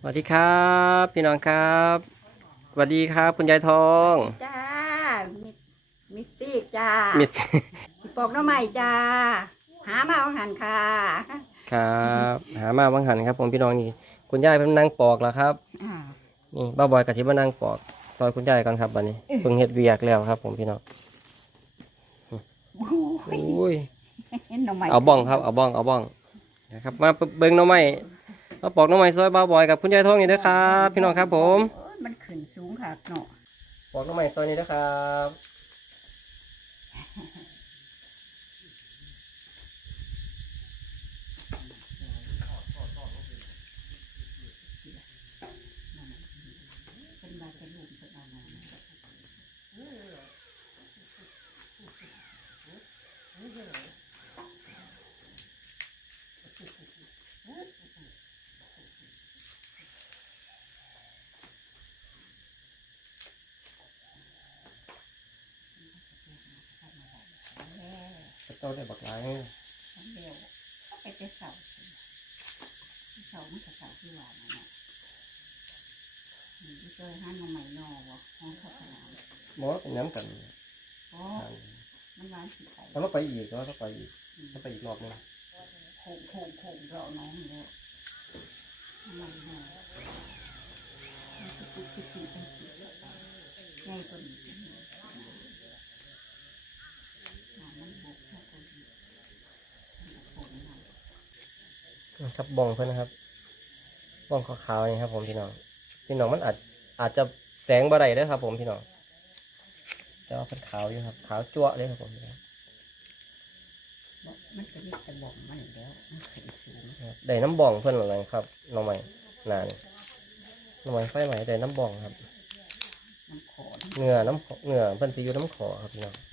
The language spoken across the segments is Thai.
สวัสดีครับ พี่น้องครับสวัสดีครับ คุณยายทองจ้ามิมิสซี่จ้ามิสสิปอกหน้ำใหม่จ้า หามาเอาหันค่ะครับ หามาบังหันครับ ผมพี่น้องนี่คุณยายเพิ่นนั่งปอกแล้วครับอ่านี่บ้าบอยกับชิมานั่งปอกซอยคุณยายก่อนครับบัดนี้เพิ่งเฮ็ดเวียกแล้วครับ ผมพี่น้องอุ้ย เห็นหน้ำใหม่เอาบ้องครับ เอาบ้อง เอาบ้องนะครับ มาเบิ่งหน้องไม้ มาปอกหน้องไม้ซอยบ้าบอยกับคุณยายทองนี่เด้อครับพี่น้องครับผม โอ้ยมันขึ้นสูงค่ะเนาะ ปอกหน้องไม้ซอยนี่เด้อครับ เป็นใบกระดูกเป็นอะไรนะ เจ้าได้บักหลายทั้งเดียวก็ไปเจอเสาเสามันก็เสาที่หวานนะเนาะนี่ที่เจอห้านหน้ำใหม่นอวะห้องข้าวสารหมอเป็นน้ำกันโอ้มันหวานสิไปถ้าเราไปอีกก็ต้องไปอีกถ้าไปอีกรอบหนึงโค้งโค้งโค้งเราน้องแล้วมันหอมันจะติดติดติดติดติดง่ายกว่านี้มันบุกแค่ตัวนี้มันจะโค้งมัน นะครับบ้องเพื่อนนะครับบ้องขาวๆนี่ครับ ผมพี่น้องพี่น้องมันอาจอาจจะแสงบ่ได้เด้อครับ ผมพี่น้องแต่ว่าเป็นขาวอยู่ครับ ขาวจั่วเลยครับผมพี่น้องมันก็มีแต่บอกมันแล้วมันขึ้นสูงครับได้น้ำบ้องเพื่อนหรือไงครับน้องใหม่นานน้องใหม่ไฟใหม่ได้น้ำบ้องครับมันขอเหงื่อน้ำขอเหงื่อเพื่อนสิอยู่น้ำขอครับพี่น้องอะ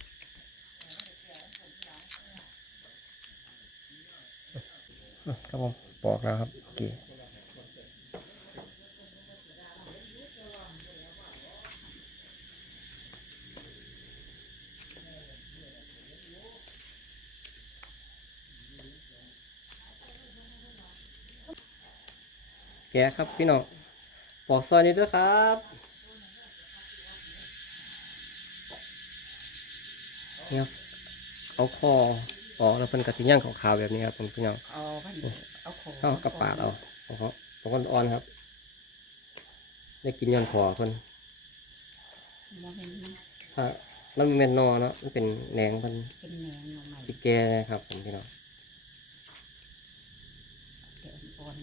ครับผมปอกแล้วครับโอเคแกะครับพี่น้องปอกซอยนี้ด้วยครับเนี่ยเอาคอ ออกแล้วเพิ่นกระทิ้งย่างขาวๆแบบนี้ครับผมพี่น้องเอาพันเอาขอเข้ากระปาดเอาของเขาของคนอ่อนครับ ได้กินย้อนคอเพิ่นมันเป็นมันถ้ามันเป็นนอเนาะมันเป็นแหนงเพิ่นเป็นแหนงลงมาติแกนะครับผมพี่น้องเดี๋ยวอ่อน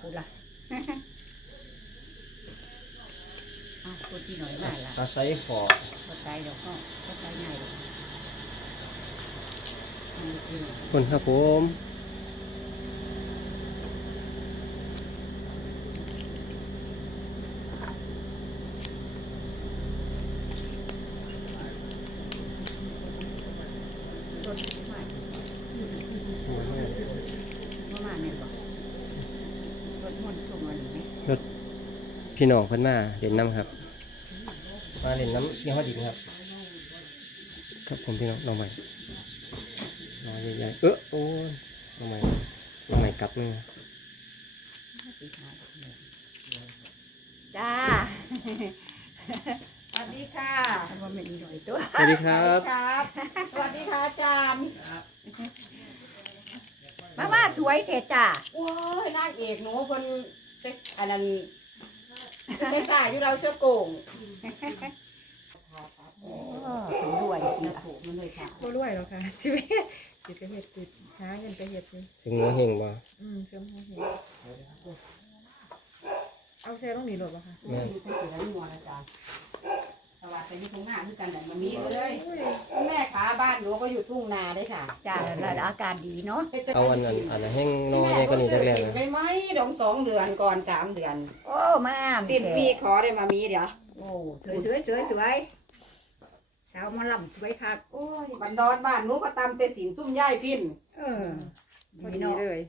พูดละอ้าวพูดที่หน่อยได้ละอาศัยขอเข้าใจเดี๋ยวก็เข้าใจง่ายเลยมันดีหน่อย คนครับผมพี่น้องเพิ่นมาเล่นน้ำครับ มาเล่นน้ำยี่ห้อดินครับ ครับผมพี่น้องน้องใหม่ น้องใหญ่ๆเออโอ้ยน้องใหม่น้องใหม่กลับมือจ้าสวัสดีค่ะว่าเป็นหน่อยตัวสวัสดีครับ ครับสวัสดีค่ะอาจารย์มามาสวยเสร็จจ้าโอ้ยนางเอกหนูคนเป็นอันนั้นเป็นสายอยู่เราเชื่อโกงถึงด้วยจริงถูกมันเลยค่ะบ่รวยหรอกค่ะชีวิต สิไปเฮ็ดติดหาเงินไปเฮ็ดนี่ถึงหัวเฮงบ่อืมเสริมหัวเห็นเอาแซ่ลงนี่โลดบ่ค่ะแม่อยู่ที่เสือนี่มอนะจ๊ะสวัสดีทุ่งนาคือกันแต่มันมีเลยโอ้ยคุณแม่ขาบ้านหนูก็อยู่ทุ่งนาได้ค่ะจ้าแล้วอาการดีเนาะเอาอันนั้นอันนั้นเฮงน้อยใหญ่ก็นี่จักแล้วสินะไปไหมดองสองเดือนก่อนสามเดือน โอ้มาสิ้นปีขอได้มามีเดี๋ยวโอ้สวยสวยสวยสวย เช้ามาลำสวยคักโอ้ยบันดอนบ้านหนูก็ตำแต่สินตุ้มย่ายพินเออพอดีเลย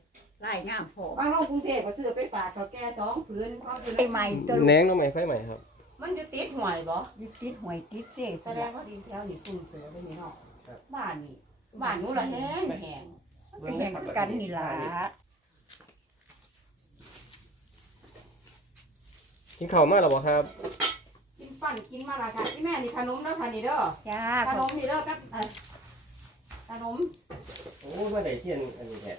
ไล่งามพอบางโรงกรุงเทพก็ซื้อไปฝากเขาแก่สองผืนเขาอยู่ไปในใหม่ตัวแหนงน้องใหม่ไฟใหม่ครับ มันอยู่ติดห่วยบ่ยึดติดหวยติดเสียแสดงว่าดินแถวนี่ซุ่มเสือได้นี่เนาะบ้านนี่บ้านหนูละแห้งแห้งเป็นแห่งกันนี่ล่ะกินข้าวมาแล้วบ่ครับกิน ปั่นกินมาละค่ะที่แม่นี่ขนมเด้อค่ะนี่เด้อจ้าขนมนี่เด้อกับเอ่อขนมโอ้มาได้เทียนอันนี้แท้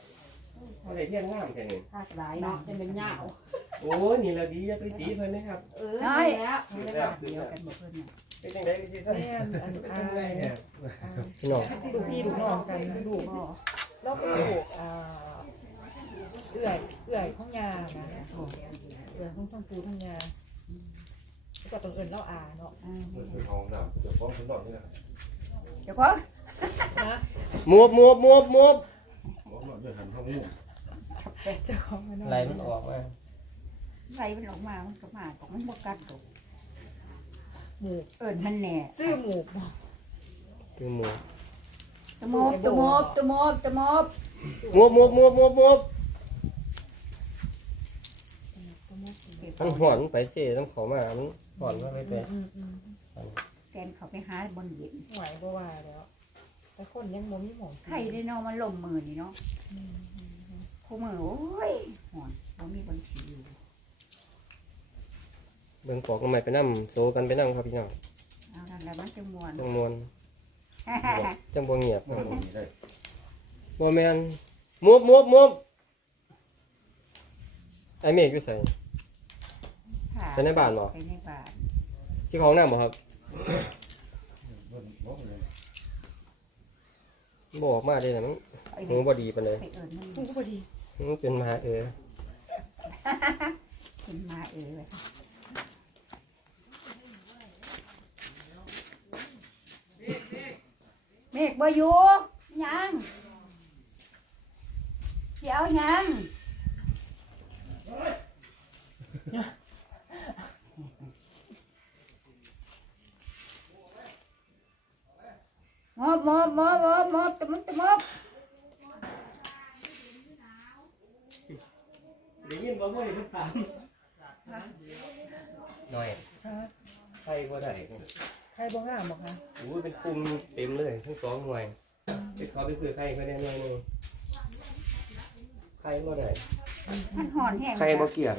มาได้เทียนงามแค่นี้ภาคหลายเนาะจะเป็นยาวโอ้นี่ละดีอยากไปตีเพิ่นนะครับ เออนี่แหล้วไม่ได้แบบเดียวกันหมดเพื่อนเนี่ยเป็นจังได๋สิเพิ่นแม่นอันเป็นอาจังได๋ยเนี่ยพี่น้องลูกพี่ลูกน้องกันลูกบ่แล้วก็ลูกอ่าเอื่อยเอื่อยของยานะเอื่อยของทั้งปูทั้งยาแล้ว ก็ต้องเอิญเล่าอาเนาะอ่าคือห้องน้ำเดี๋ยวฟ้องคุณนอนนี่นะเดี๋ยวก่อนนะมวบมวบมวบมวบห้องนอนเดี๋ยวหันห้องนี้เจ้าของมันไหลมันออกมาไรมันออกมา มันก็มาของมันบกัดตกหมูเอิญมันแหน่ซื้อหมูบอกคือหมูตะมบตะมบตะมบตะมบมวบมวบมวบมวบมวบมันหอนไปเสิต้องขอมามัน หอนมาไปไปอืมอืมแกนเขาไปหาบนเย็นไหวบ่ว่าแล้วแต่คนยังบ่มีหมองไข่ได้เนาะมันลมมือนี่เนาะคู่มือโอ้ยหอนบ่มีบนผิวเบิ่งปอกน้ำใหม่ไปนํโซกันไปนํครับพี่น้องเอานั่นแหละมันจะมวนจังมวนจังบ่เงียบคห้รัอบงนี้ได้บ่แม่นมวบมวบมวบไอเมฆอยู่ไส ไปในบ้านบ่ไปในบ้านที่เขาห้องน้ำบ่ครับเบิ่งบอกเลยบ่ออกมาเด้นะมันไปหูบ่ดีปานใดไปเอิญมันกูก็พอดีมันเป็นมหาเออเป็นมาเออเมฆบ่อยู่ยังสิเอายัง มอบมอบมอบมอบมอบตะมุตะมอบได้ยินบ่บ่เพิ่นถามหน่อยฮะใครบ่ได้ใครบ่งามบ่คะโอ้ยเป็นกลุ่มเต็มเลยทั้งสองหน่วยไปเขาไปซื้อไข่ก็ได้หน่วยหนึงไข่บ่ได้มันห่อนแห้งไข่บ่เกี่ยง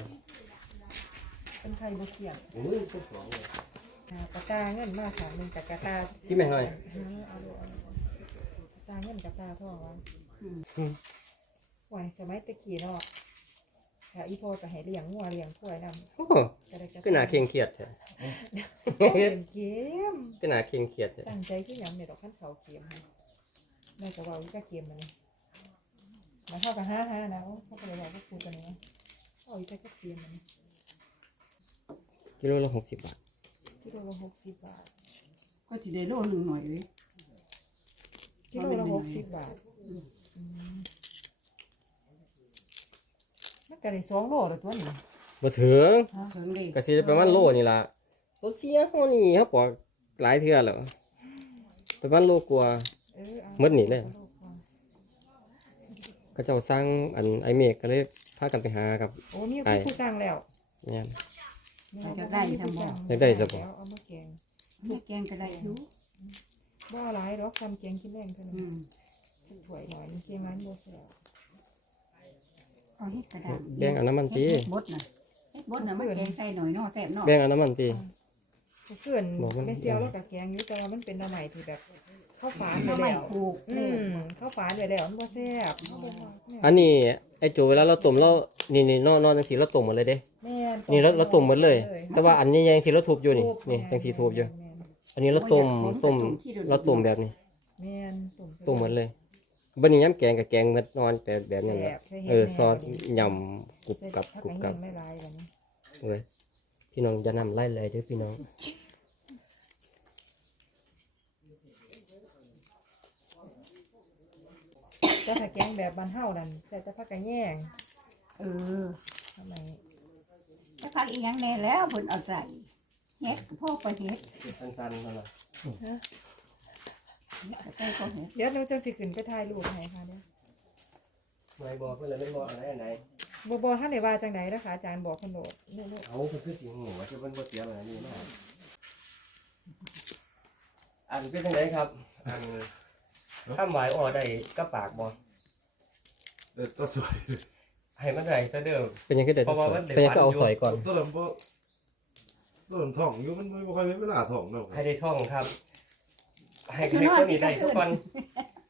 เป็นใครบ่เกี่ยงโอ้ยทั้งสองเลยอ่า กระตาเงินมาค่ะหนึ่งจากกระตาพี่แม่หน่อยเอาลูกเอาลูกกระตาเงินกระตาทองวะอืมไหวสมัยตะกี้เนาะถ้าอีพ่อก็ให้เลี้ยงงัวเลี้ยงกล้วยนำโอ้คือหน้าเคร่งเครียดแท้เป็นเกมคือหน้าเคร่งเครียดแท้ตั้งใจที่ยังเนี่ยดอกขั้นเขาเกมให้แม่ก็เว่าอีกก็เกมมันนี่มาเข้ากับห้าห้านะเขาก็เลยบอกว่าครูกันเนี่ยเอาอีกก็เกมมันนี่กิโลละ60บาท กิโลละหกสิบบาทก็สิได้โลหนึ่งหน่อยเลยกิโลละหกสิบบาทอืมมันก็ได้สองโลแล้วตัวนี้บ่ถึงถึงดิก็สิได้ประมาณโลนี่ล่ะโซเสียเฮานี่เฮาปอกหลายเทื่อแล้วประมาณโลกว่าเออเอาหมดนี่เลยก็เจ้าสร้างอันไอเมฆก็เลยพากันไปหากับโอ้มีมีผู้สร้างแล้วเนี่ย จะได้ทำบ่อยากได้ซะบ่แล้วเอามาแกงมีแกงก็ได้อยู่บ่หลายดอกทำแกงกินแรงเท่านั้อืนมถ้วยหน่อยเกงร้านบ่แซ่บเอาเฮ็ดกระดาษแบ่งเอาน้ำมันตีเฮ็ดบดน่ะเฮ็ดบดน่ะมันแกงใส่หน่อยเนาะแซ่บเนาะแบ่งเอาน้ำมันตีก็เกินบอกมัน ไม่เซียวแล้วกับแกงอยู่แต่ว่ามันเป็นหน้ำใหม่ที่แบบข้าวฝานไปทำไมแล้วปลูกอืมข้าวฝานไปแล้วมันบ่แซ่บอันนี้ไอโจเวลาเราต้มเรานี่นี่นอนนอนจังสีเราต้มหมดเลยเด้แม่ นนี่เราเราต้มหมดเลย แต่ว่าอันนี้ยังสีเราทุบอยู่นี่นี่จังสีทุบอยู่ อันนี้เราต้มต้มเราต้มแบบนี้แม่นต้มต้มหมดเลยบัดนี้ย้ำแกงกับแกงเม็ดนอนแต่แบบนี้แหละเออซอสยำกรุบกับกรุบกับไม่ลายแบบนี้เอ้ยพี่น้องจะนำไล่เลยเด้อพี่น้องแต่ถ้าแกงแบบบ้านเฮานั่นแต่จะพักกะแยงเออทำไม ถ้าพักอีหยังแน่แล้วเพิ่นเอาใส่เฮ็ดพ่อไปเฮ็ดสั้นๆเท่านั้นใส่ก็เฮ็ดเดี๋ยวหนูจะสิขึ้นไปถ่ายรูปให้ค่ะเด้อไม่บอกเพื่อนเลยไม่บอกอะไรไหนบ่บ่ท่านได้ว่าจังไดนะคะอาจารย์บอกเพิ่นโดดนู่นเอาคือคือสีหัวที่เพิ่นบ่เตรียมอะไรนี่มาอันเป็นจังไดครับ อันคำหมายออได้กับปากบ่เด็ดก็สวย ให้มันได้ซะเด้อ เป็นยังคือได้เพราะว่ามันเป็นยังก็เอาสอยก่อนตัวลำโพต้นท้องอยู่มันไม่ค่อยมีเวลาท้องเนาะให้ได้ท่องครับ ให้ให้ตัวนี้ได้สักวัน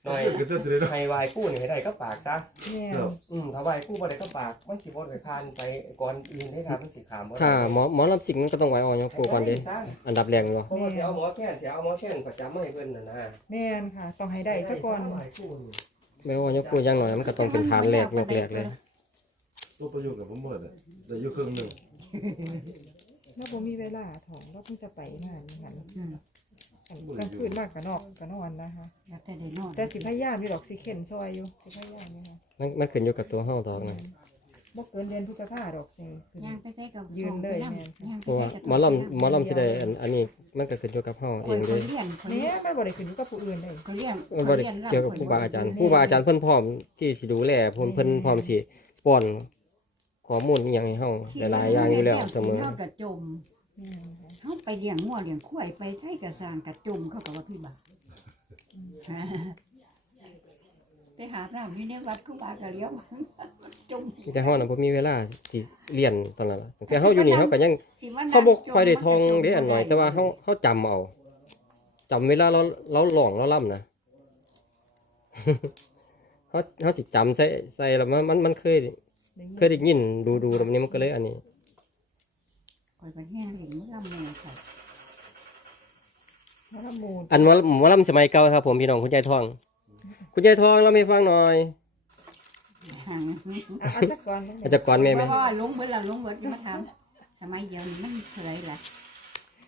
หน่อยคือจะได้เนาะให้วายกู้นี่ให้ได้ก็ปากซะ แม่นเนาะอืมถ้าวายกู้บ่ได้ก็ปาก มันสิบ่ได้ทานไปก่อนอื่นให้ครับมันสิขามบ่ได้ถ้าหมอหมอลำสิงมันก็ต้องไหวออกยังกูก่อนเด้ซะอันดับแรกเนาะเพราะว่าสิเอาหมอแค่นสิเอาหมอแค่นประจำมาให้เพิ่นน่ะนะแม่นค่ะ ต้องให้ได้ซะก่อนวายกู้นี่ ไม่ว่ายังกูอย่างหน่อยมันก็ต้องเป็นฐานแรกยกแรกเลย ตัวประโยชน์กับผมหมดเลยแต่อยู่ครึ่งหนึ่งแล้วบ่มีเวลาท้องเราเพิ่งจะไปงานนี่หั่นอืมกลางคืนมากก็นอกก็นอนนะคะอยากแต่ได้นอนแต่สิพยายามอยู่ดอกสิเข็นซอยอยู่สิพยายามอยู่ค่ะมันมันขึ้นอยู่กับตัวห้องตอกนะบ่เกินเดือนพฤษภาดอกสิขึ้น ย่างไปใช้กับยืนเลยแม่นย่างเพราะว่าไปใช้กับหมอลำหมอลำที่ได้อันอันนี้มันก็ขึ้นอยู่กับห้องคเอนงคเลยนเลี้ยงคนเนี่เลี้ยยงมันบ่ได้ขึ้นอยู่กับผู้อื่นเลยคนเลี้ยงมันบ่ได้เกี่ยวกับครูบาอาจารย์ครูบาอาจารย์เพิ่นพร้อมที่สิดูแลเพิ่นเพิ่นพร้อมสิป้อน ข้อมูลอหย่างให้เฮาหลายๆอย่างอยู่แล้วเสมอเฮากระจมเฮาไปเลี้ยงงัวเลี้ยงควายไปใช้กระสร้างกระจมเขาก็ว่าพี่บ่าไปหาเราที่ในวัดครูบาก็เลี้ยงจมแต่เฮาน่ะบ่มีเวลาสิเรียนตอนนั้นล่ะแต่เฮาอยู่นี่เฮาก็ยัง สิว่เขาบ่ค่อยได้ท่องเด้อันน้อย แต่ว่าเฮาเฮาจำเอาจำเวลาเราเราร้องเราล่ำนะเฮาเฮาสิจำใส่ใส่แล้วมันมันมันเคย เคยได้ยินดูดูแล้วมันนี้มันก็เลยอันนี้คอยไปแห้งเห็นมื้อลำแม่ค่ะพระมูลอันหมอหมอลำสมัยเก่าครับ ผมพี่น้องคุณยายทอง คุณยายทองเราไม่ฟังหน่อยห่างอะเอาสักก่อนอาจจะก่อนแม่ไหมเพราะว่าลงเบิดละลงเบิดมาถามสมัยเดียวนี้มันเท่าไหร่ล่ะ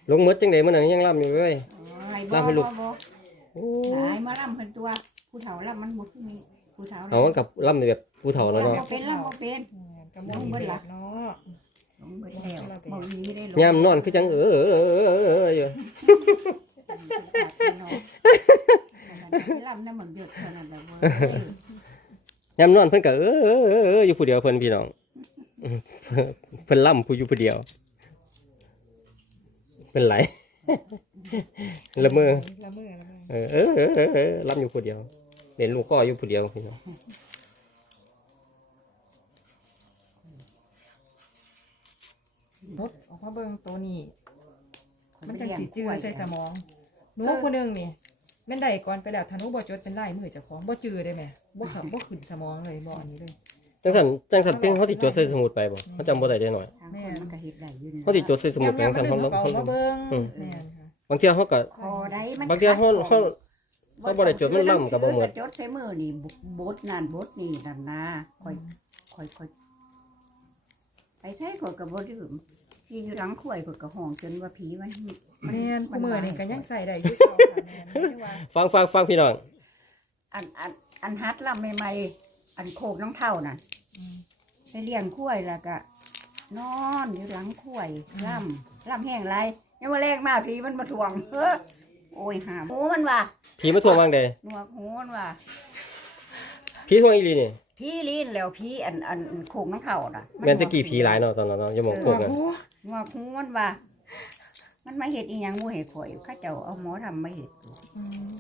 ลงมดจังไดมันนั้นยังล่ำอยู่เว้ย โอ้ยลำให้ลูกบ่บ่โอ้บ่หลายมาลำเป็นตัว ผู้เฒ่าลำมันบ่คือมี ผู้เฒ่าเอามันกับล่ำแบบผู้เฒ่าแล้วเนาะบ่เป็นลำบ่เป็นกำลังเบิดละเนาะลงเบิดแล้วบ่มีได้ลงยามนอนคือจังเออเออเออเออเอออยู่ลำน้ำมันเดือดเท่านั้นแหละเว้ยยามนอนเพิ่นก็เออเออเออเอออยู่ผู้เดียวเพิ่นพี่น้องอืมเพิ่นล่ำผู้อยู่ผู้เดียว เป็นไหลละเมอละเมอละเมอเออเออเออเออเออล่ำอยู่ผู้เดียว เล่นลูกก็อยู่ผู้เดียวพี่น้องบดออกมาเบิ่งตัวนี้ มัมันนจัจังงสิสิจืจื้ออใส่ใส่สสมมององหนูผู้หนึงนี่แม่นได้ก่อนไปแล้วถ้าหนูบ่จดเป็นลายมือเจ้าของบ่จื้อได้แหมบ่ขับบ่ขึ้นสมองเลยบ่อันนี้เลย จังสันจังสันเพียงเขาติจดใส่สมุดไปบ่เขาจำบ่ได้ได้หน่อยทางคนมันก็เฮ็ดได้อยู่เขาติจดใส่สมุดไปจังสันเขายามเขามาดึงกระเป๋ามาเบิ่งอืมแม่นค่ะบางเทีเขาก็คอได้มันบางเทีเขาเขา เขาบ่ได้จดมันล่ำกับบ่หมด จดใส่มือนี่บดนั่นบดนี่นั่นนะค่อยค่อยค่อยไปใช้ข่อยก็บ่ดื่มที่อยู่หลังข่อยข่อยก็ห้องจนว่าผีมันแม่นผู้มือนี่ก็ยังใส่ได้อยู่เก่าค่ะแม่นไม่ได้ว่าฟังฟังฟังพี่น้อง อันอันอันฮัดลำใหม่ๆอันโคกน้องเท่าน่ะ อืม ไปเลี้ยงข้วยแล้วก็นอนอยู่หลังข้วยล่ำล่ำแห้งไรยังมาแรกมาผีมันมาทวงเฮ้อ โอ้ยหามหูมันว่าผีมาทวงวางใดหนวกหูมันว่าผีทวงอีหลีนี่ผีลีนแล้วผีอันอันอันโคกน้องเท่าน่ะแม่นตะกี้ผีหลายเนาะตอนนั้นเนาะอย่ามองพวกกันหนวกหูมันว่ามันมาเห็ดอีหยังมูเห็ดข่อยเข้าเจ้าเอาหมอทำมาเห็ดอืม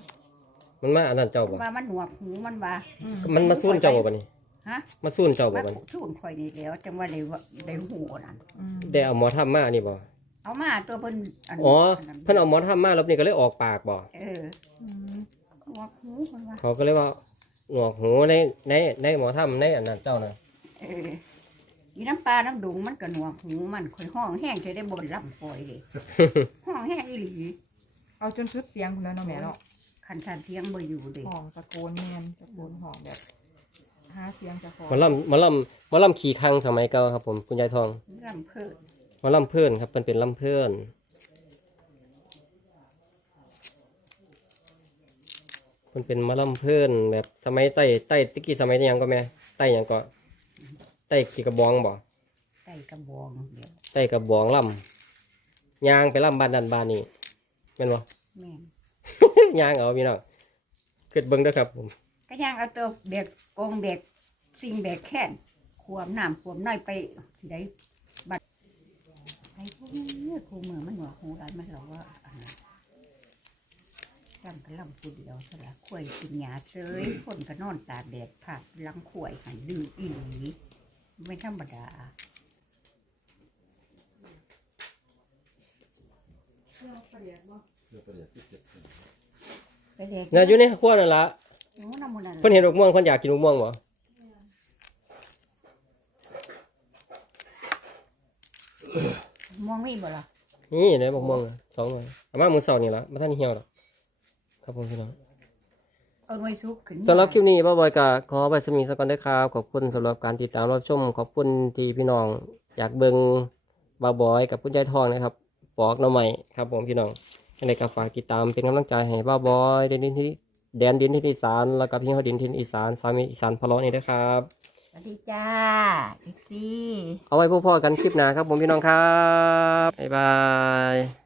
มันมาอันนั้นเจ้าบ่ว่ามันหนวกหูมันว่าอืม มันมาสู้เจ้าบ่บัดนี้ฮะ มาสู้เจ้าบ่มาบัดนี้ทุ่นข่อยนี่แล้วจังว่าได้ว่าได้หูนั่นอืมได้เอาหมอทำมานี่บ่ เอามาตัวเพิ่นนอ๋อนั้นเพิ่นเอาหมอทำมาแล้วนี่ก็เลยออกปากบ่เอออืมหนวกหูมันว่าเขาก็เลยว่าหนวกหูในในในหมอทำในอันนั้นเจ้าน่ะเอออีน้ำปลาน้ำดุงมันก็หนวกหูมันค่อยห้องแห้งใช้ได้บนลำคอยเลยห้องแห้งอีหลีเอาจนสุดเสียงพุ่นแล้วเนาะแม่เนาะคันทันเทียงบ่อยู่เลยห้องตะโกนแม่นตะโกนห้องแบบหาเสียงเจ้าของหมอลำหมอลำหมอลำขี่คังสมัยเก่าครับผมคุณยายทองลำเพิดห มอลำเพื่อนครับเป็นเป็นลำเพื่อนมันเป็นหมอลำเพื่อนแบบสมัยใต้ใต้ตะกี้สมัยนี้ยังก็แม่ใต้หยังก็ใต้ขี่กระบองบ่ไก่กระบองเดี๋ยวใต้กระบองลำยางไปลำบ้านนันบ้านนี้แม่นบ่แม่นยางเอาพี่น้องขึ้นเบิ้งเด้อครับผมก็ยังเอาตัวเบกกงเบกสิ่งเบกแค้นขวมน้ำขวมน้อยไปที่ใดบัดไอ้ พวกนี้ครูมือมันหนวกหูไรมันหรอกว่าอันนั้นลำกูเดียวสละข่อยกินยาเฉยคนก็นอนตาแดดผักลังข่วยหันดื้ออีหลีไม่ธรรมดาเดี๋ยวประเดี๋ยวที่เจ็ดไปเด็กน่ะอยู่ในครัวนั่นล่ะหนูน้ำมันนั่นเพิ่นเห็นดอกม่วงเพิ่นอยากกินดอกม่วงบ่ มองไม่บ่ล่ะนี่ได้ดอกม่วงอะสองหน่อยเอามามื้อเช้านี่ล่ะบ่ทันเหี่ยวดอกครับผมพี่น้องเอาหน่วยซุกขึ้นสำหรับคลิปนี้บ่าวบอยก็ขอไปสมีสักก่อนเด้อครับขอบคุณสำหรับการติดตามรับชมขอบคุณที่พี่น้อง อยากเบิ่งบ่าวบอยกับคุณยายทองนะครับ ปอกหน่อใหม่ครับผมพี่น้องยังไงก็ฝากติดตามเป็นกำลังใจให้บ่าวบอยแดนดินที่แดนดินที่อีสานแล้วก็พี่ฮอดินที่อีสานสามีอีสานพะเลาะนี่ด้วยครับส วัสดีจ้าอีกซี่เอาไว้พบพอกันคลิปหน้าครับผมพี่น้องครับ บ๊ายบาย